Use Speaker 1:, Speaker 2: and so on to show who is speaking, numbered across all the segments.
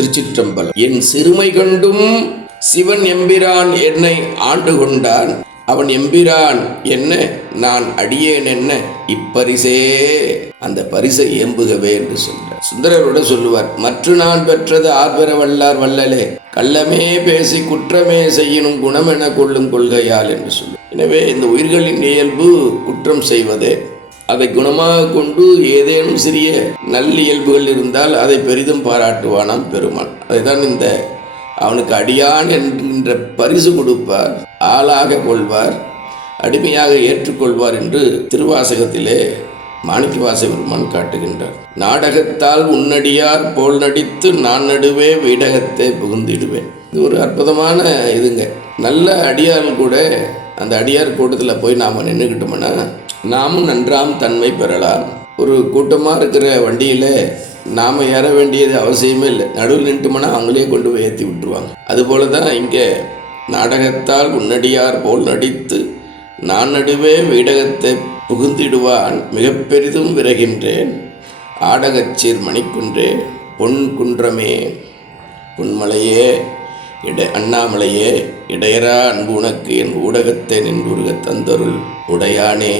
Speaker 1: திருச்சிற்றம்பலம். என் சிறுமை கண்டும் சிவன் எம்பிரான் என்னை ஆண்டு கொண்டான். அவன் எம்பிரான் என்ன? நான் அடியேன் என்ன? இப்பரிசே. அந்த பரிசை ஏம்புகவே என்று சொல்றார். சுந்தரரோட சொல்லுவார் மற்ற நான் பெற்றது ஆர்வர வல்லார் வல்லலே. கள்ளமே பேசி குற்றமே செய்யணும் குணமென கொள்ளும் கொள்கையால் என்று சொல்லும் எனவே இந்த உயிர்களின் இயல்பு குற்றம் செய்வதே அதை குணமாக கொண்டு ஏதேனும் சிறிய நல்லியல்புகள் இருந்தால் அதை பெரிதும் பாராட்டுவானாம் பெருமான் அதைதான் இந்த அவனுக்கு அடியான் என்கின்ற பரிசு கொடுப்பார் ஆளாக கொள்வார் அடிமையாக ஏற்றுக்கொள்வார் என்று திருவாசகத்திலே மாணிக்கவாச பெருமான் காட்டுகின்றார். நாடகத்தால் உன்னடியார் போல் நடித்து நான் நடுவே வீடகத்தை புகுந்திடுவேன். இது ஒரு அற்புதமான இதுங்க. நல்ல அடியார்கள் கூட அந்த அடியார் கூட்டத்தில் போய் நாம் நின்றுக்கிட்டோம்னா நாமும் நன்றாம் தன்மை பெறலாம். ஒரு கூட்டமாக இருக்கிற வண்டியில் நாம் ஏற வேண்டியது அவசியமே இல்லை. நடுவில் நின்றுமனா அவங்களே கொண்டு போய் ஏற்றி விட்டுருவாங்க. அதுபோல தான் இங்கே நாடகத்தால் உன்னடியார் போல் நடித்து நான் நடுவே வீடகத்தை புகுந்திடுவான். மிக பெரிதும் விரகின்றேன். ஆடகச்சீர் மணிக்குன்றே பொன் குன்றமே பொன்மலையே இட அண்ணாமலையே இடையரா அன்பு உனக்கு என் ஊடகத்தை நின்றுருக தந்தருள் உடையானே.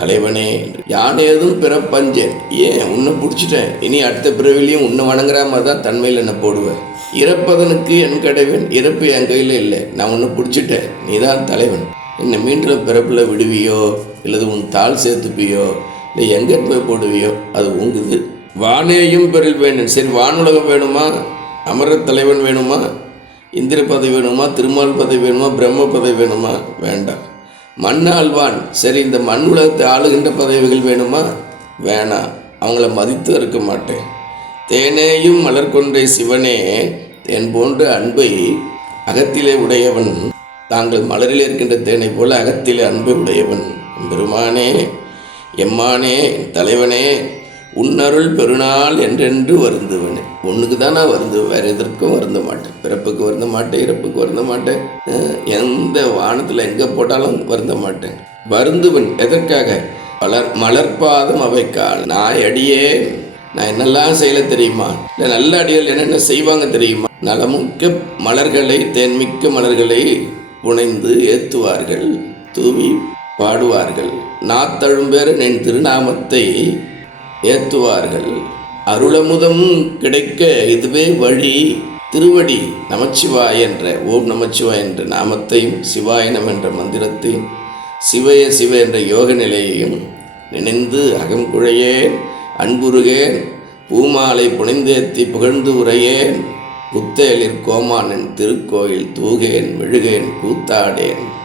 Speaker 1: தலைவனே என்று. யானேதும் பிறப்பஞ்சேன். ஏன்? உன்னை பிடிச்சிட்டேன். இனி அடுத்த பிறவிலையும் உன்னை வணங்குற மாதிரி தான் தன்மையில் என்ன போடுவேன் இறப்பதனுக்கு என் கடைவன் இறப்பு என் கையில் இல்லை. நான் உன்னை பிடிச்சிட்டேன். நீ தான் தலைவன். என்னை மீண்டும் பிறப்பில் விடுவியோ? இல்லது உன் தாள் சேர்த்துப்பியோ? இல்லை எங்கே போய் போடுவியோ? அது உங்குது. வானேயும் பெறில் வேணும் சரி வானுலகம் வேணுமா? அமர தலைவன் வேணுமா? இந்திர பதவி வேணுமா? திருமால் பதவி வேணுமா? பிரம்ம பதவி வேணுமா? வேண்டாம். மண்ணாழ்வான் சரி இந்த மண் உலகத்தை ஆளுகின்ற பதவிகள் வேணுமா? வேணாம் அவங்கள மதித்து இருக்க மாட்டேன். தேனேயும் மலர் கொண்டே சிவனே தேன் போன்ற அன்பை அகத்திலே உடையவன் தாங்கள் மலரில் இருக்கின்ற தேனை போல அகத்திலே அன்பை உடையவன். பெருமானே எம்மானே தலைவனே உன்னருள் பெருநாள் என்றென்று வருந்துவனே. ஒன்றுக்கு தான் நான் வருந்து வேற எதற்கும் வருந்த மாட்டேன். பிறப்புக்கு வருந்த மாட்டேன் இறப்புக்கு வருந்த மாட்டேன். எந்த வானத்தில் எங்கே போட்டாலும் வருந்த மாட்டேன். வருந்துவன் எதற்காக? மலர் மலர்பாதம் அவைக்கால். நான் அடியே. நான் என்னெல்லாம் செய்யல தெரியுமா? இல்லை நல்ல அடிகள் என்னென்ன செய்வாங்க தெரியுமா? நலமுக்க மலர்களை தேன்மிக்க மலர்களை புனைந்து ஏத்துவார்கள் தூவி பாடுவார்கள். நாத்தழும்பேற நின் திருநாமத்தை ஏத்துவார்கள். அருளமுதம் கிடைக்க இதுவே வழி. திருவடி நமச்சிவாய் என்ற ஓம் நமச்சிவாய் என்ற நாமத்தையும் சிவாயனம் என்ற மந்திரத்தையும் சிவய சிவ என்ற யோக நிலையையும் நினைந்து அகங்குழையேன் அன்புருகேன் பூமாலை புனைந்தேத்தி புகழ்ந்து உரையேன் புத்தேலிற் கோமானன் திருக்கோயில் தூகேன் விழுகேன் கூத்தாடேன்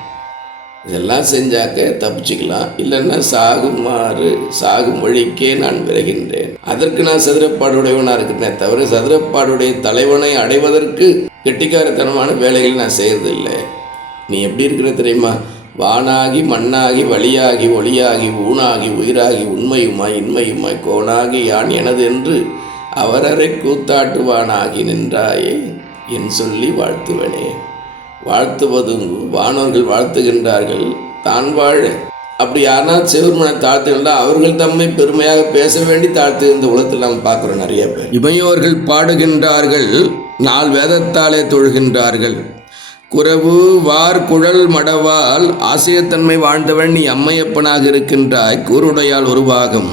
Speaker 1: இதெல்லாம் செஞ்சாக்க தப்பிச்சுக்கலாம். இல்லைன்னா சாகுமாறு சாகும் வழிக்கே நான் விரைகின்றேன். அதற்கு நான் சதுரப்பாடுடையவனாக இருக்கிறேன் தவிர சதுரப்பாடுடைய தலைவனை அடைவதற்கு கெட்டிக்காரத்தனமான வேலைகள் நான் செய்யறதில்லை. நீ எப்படி இருக்கிற தெரியுமா? வானாகி மண்ணாகி வழியாகி ஒளியாகி ஊனாகி உயிராகி உண்மையுமாய் இன்மையுமாய் கோனாகி யான் எனது என்று அவரரை கூத்தாட்டுவானாகி நின்றாயே என் சொல்லி வாழ்த்துவனே. வாழ்த்துவதும் வானவர்கள் வாழ்த்துகின்றார்கள். தான் வாழ. அப்படி யாருனா சிவருமனை தாழ்த்துகின்றா அவர்கள் தம்மை பெருமையாக பேச வேண்டி தாழ்த்து இந்த உலகத்தில் நாம் பார்க்குறோம் நிறைய பேர். இமையோர்கள் பாடுகின்றார்கள் நாள் வேதத்தாலே தொழுகின்றார்கள். குறவு வார் குழல் மடவால் ஆசிரியத்தன்மை வாழ்ந்தவன் நீ அம்மையப்பனாக இருக்கின்றாய். கூருடையால் உருவாகும்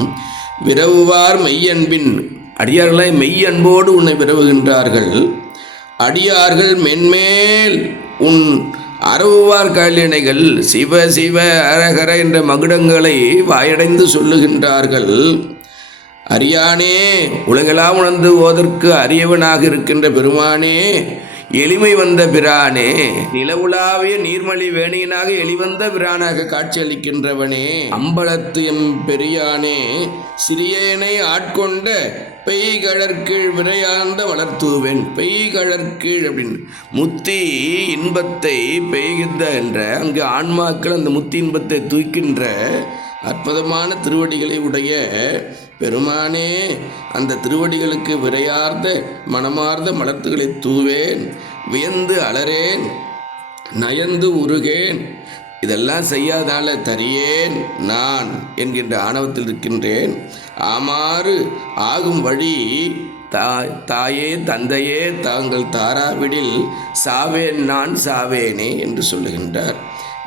Speaker 1: விரவுவார் மெய்யன்பின் அடியார்களை மெய்யன்போடு உன்னை விரவுகின்றார்கள். அடியார்கள் மென்மேல் உன் அறவுவார் கல்லிணைகள் சிவ சிவ அரகர என்ற மகுடங்களை வாயடைந்து சொல்லுகின்றார்கள். அரியானே உலகெல்லாம் உணர்ந்து ஓதற்கு அரியவனாக இருக்கின்ற பெருமானே எளிமை வந்த பிரானே நிலவுலாவிய நீர்மலி வேணியனாக எளிவந்த பிரானாக காட்சியளிக்கின்றவனே அம்பலத்து எம் பெரியானே சிறியேனை ஆட்கொண்ட பெய்கழற்கீழ் விரையார்ந்த வளர்த்துவேன் பெய்கழற்கீழ் அப்படின்னு. முத்தி இன்பத்தை பெய்கின்ற என்ற அங்கு ஆன்மாக்கள் அந்த முத்தி இன்பத்தை தூக்கின்ற அற்புதமான திருவடிகளை உடைய பெருமானே அந்த திருவடிகளுக்கு விரையார்ந்த மனமார்ந்த மலர்த்துகளை தூவேன் வியந்து அலறேன் நயந்து உருகேன் இதெல்லாம் செய்யாதால தரியேன் நான் என்கின்ற ஆணவத்தில் இருக்கின்றேன். ஆமாறு ஆகும் வழி தாய் தாயே தந்தையே தாங்கள் தாராவிடில் சாவேன் நான் சாவேனே என்று சொல்லுகின்றார்.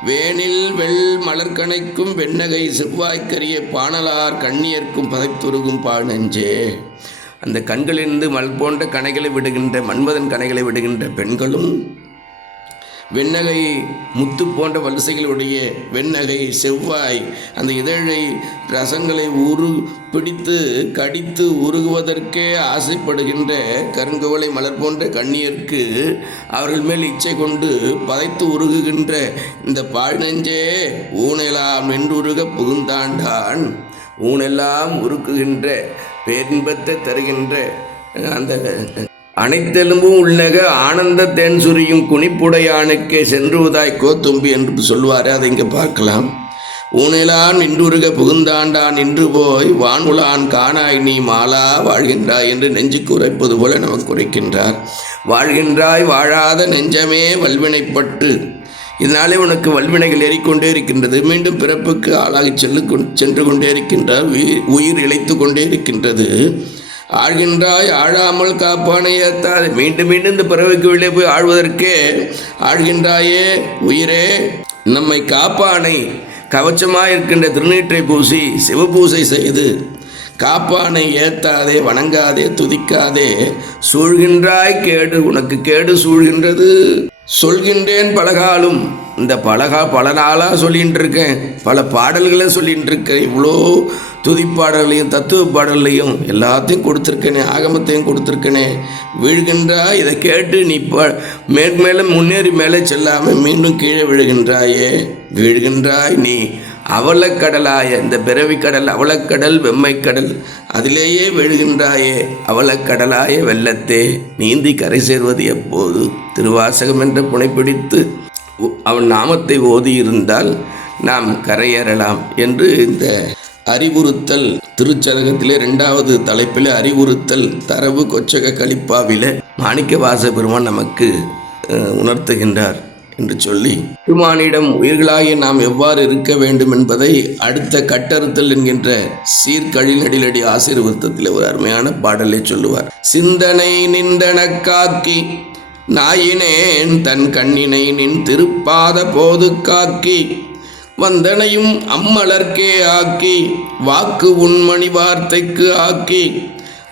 Speaker 1: வேனில் வெள் மலர்கணைக்கும் வெண்ணகை செவ்வாய்க்கரிய பாணலார் கண்ணியர்க்கும் பதைத்துருகும் பாணஞ்சே அந்த கண்களிலிருந்து மல் போன்ற கணைகளை விடுகின்ற மன்மதன் கணைகளை விடுகின்ற பெண்களும் வெண்ணகை முத்து போன்ற வரிசைகளுடைய வெண்ணகை செவ்வாய் அந்த இதழை ரசங்களை உரு பிடித்து கடித்து உருகுவதற்கே ஆசைப்படுகின்ற கருங்குவளை மலர் போன்ற கண்ணியர்க்கு அவர்கள் மேல் இச்சை கொண்டு பதைத்து உருகுகின்ற இந்த பாழ்நெஞ்சே ஊனெலாம் நின்றுருக புகுந்தாண்டான். ஊனெல்லாம் உருக்குகின்ற பேரின்பத்தை தருகின்ற அந்த அனைத்தெலும்பும் உள்ளக ஆனந்த தேன் சுரியும் குனிப்புடையானுக்கே சென்றுவதாய் கோத்தும்பி என்று சொல்லுவார் அதை இங்கே பார்க்கலாம். ஊனிலான் நின்றுருக புகுந்தாண்டான் நின்று போய் வானுலான் காணாய் நீ மாலா வாழ்கின்றாய் என்று நெஞ்சு குறைப்பது போல நமக்கு குறைக்கின்றார் வாழ்கின்றாய் வாழாத நெஞ்சமே வல்வினைப்பட்டு இதனாலே உனக்கு வல்வினைகள் ஏறிக்கொண்டே இருக்கின்றது. மீண்டும் பிறப்புக்கு ஆளாகி செல்லு கொண்- சென்று கொண்டே இருக்கின்றார். உயிர் உயிர் இழைத்து கொண்டே இருக்கின்றது. ஆழ்கின்றாய் ஆழாமல் காப்பானை ஏத்தாது மீண்டும் மீண்டும் இந்த பிறவைக்கு வெளியே போய் ஆழ்வதற்கே ஆழ்கின்றாயே உயிரே நம்மை காப்பானை. கவச்சமாக இருக்கின்ற திருநீற்றை பூசி சிவபூசை செய்து காப்பானை ஏத்தாதே வணங்காதே துதிக்காதே சூழ்கின்றாய் கேடு உனக்கு கேடு சூழ்கின்றது. சொல்கின்றேன் பலகாலும். இந்த பலகா பல நாளாக சொல்லிகிட்டு இருக்கேன் பல பாடல்களை சொல்லிகிட்டு இருக்கேன் இவ்வளோ துதிப்பாடல்லையும் தத்துவ பாடல்லையும் எல்லாத்தையும் கொடுத்துருக்கேனே ஆகமத்தையும் கொடுத்துருக்கேனே. விழுகின்றாய் இதை கேட்டு நீ ப மேற்மேலும் முன்னேறி மேலே செல்லாமல் மீண்டும் கீழே விழுகின்றாயே. விழுகின்றாய் நீ. அவலக்கடலாய இந்த பிறவி கடல் அவலக்கடல் வெம்மைக்கடல் அதிலேயே விழுகின்றாயே அவலக்கடலாய வெள்ளத்தே நீந்தி கரை சேர்வது எப்போது? திருவாசகம் என்ற புனைப்பிடித்து அவன் நாமத்தை ஓதியிருந்தால் நாம் கரையேறலாம் என்று இந்த அறிவுறுத்தல் திருச்சலகத்திலே ரெண்டாவது தலைப்பில் அறிவுறுத்தல் தரவு கொச்சக கலிப்பாவில மாணிக்க வாச பெருமான் நமக்கு உணர்த்துகின்றார். என்று சொல்லி பெருமானிடம் உயிர்களாகிய நாம் எவ்வாறு இருக்க வேண்டும் என்பதை அடுத்த கட்டறுத்தல் என்கின்ற சீர்கழில் நடிலடி ஆசீர்வத்தத்தில் ஒரு அருமையான பாடலை சொல்லுவார். சிந்தனை நின்றனக்காக்கி நாயினேன் தன் கண்ணினை நின் திருப்பாத போது காக்கி வந்தனையும் அம்மலர்க்கே ஆக்கி வாக்கு உண்மணி வார்த்தைக்கு ஆக்கி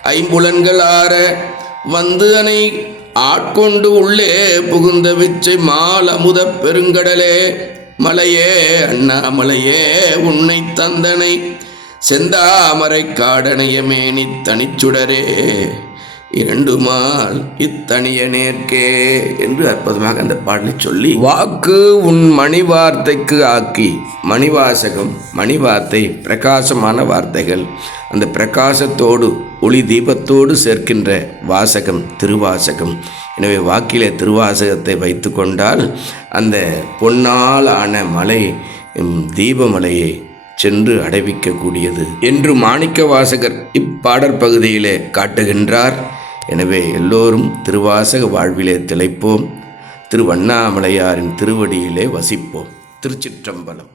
Speaker 1: ஐம்புலன்கள் ஆற வந்து அனை ஆட்கொண்டு உள்ளே புகுந்த விச்சை மால் அமுத பெருங்கடலே மலையே அண்ணாமலையே உன்னை தந்தனை செந்தாமரை காடனைய மேனி தனிச்சுடரே. இரண்டுமால் இத்தனிய நேர்க்கே என்று அற்புதமாக அந்த பாடலை சொல்லி வாக்கு உன் மணி வார்த்தைக்கு ஆக்கி மணிவாசகம் மணி வார்த்தை பிரகாசமான வார்த்தைகள் அந்த பிரகாசத்தோடு ஒளி தீபத்தோடு சேர்க்கின்ற வாசகம் திருவாசகம். எனவே வாக்கிலே திருவாசகத்தை வைத்து கொண்டால் அந்த பொன்னால் ஆன மலை தீபமலையை சென்று அடைவிக்கக்கூடியது என்று மாணிக்க வாசகர் இப்பாடற் பகுதியிலே காட்டுகின்றார். எனவே எல்லோரும் திருவாசக வாழ்விலே திளைப்போம். திருவண்ணாமலையாரின் திருவடியிலே வசிப்போம். திருச்சிற்றம்பலம்.